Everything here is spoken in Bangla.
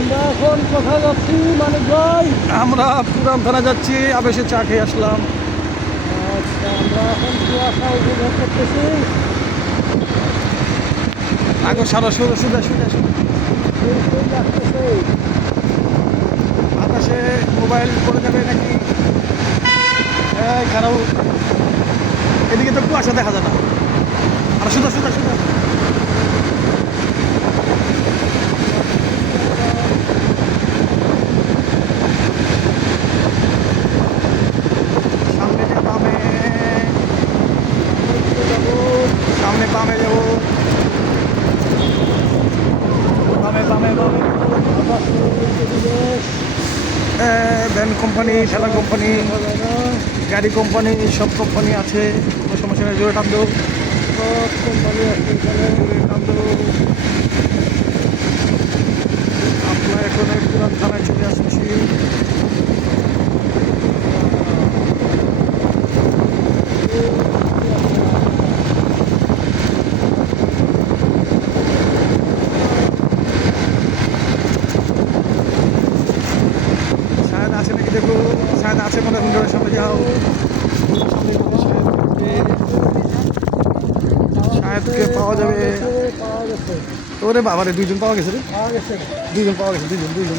আমরা এখন কোথায় যাচ্ছি মানিক ভাই? আমরা পুরান থানা যাচ্ছি, আবেশে চা খেয়ে আসলাম। আচ্ছা, আমরা এখন কুয়াশা উপভোগ করতেছি। আগে সারা সুদা সুদা সুদা এই লাগতেছে। বাতাসে মোবাইল পড়ে যাবে নাকি? খারাপ, এদিকে তো কুয়াশা দেখা যায় না। আর সুদা সুদা সুদা সামনে যে বামে, সামনে বামে যাবো, বামে বামে বামে। ভ্যান কোম্পানি, ঠেলা কোম্পানি, গাড়ি কোম্পানি, সব কোম্পানি আছে। কোনো সমস্যা নেই, জোরে টান দেবো, সব কোম্পানি আছে এখানে। জোরে টান দেবো। আমরা এখন এই পুরান থানায় চলে আসছি। শায়দ আছে নাকি দেখো, শায়দ আছে মনে হয়। হুন্ডারের সামনে যাও, শায়দকে পাওয়া যাবে। পাওয়া গেছে। ওরে বাবারে, দুইজন পাওয়া গেছে রে, পাওয়া গেছে। দুইজন পাওয়া গেছে, দুইজন দুইজন।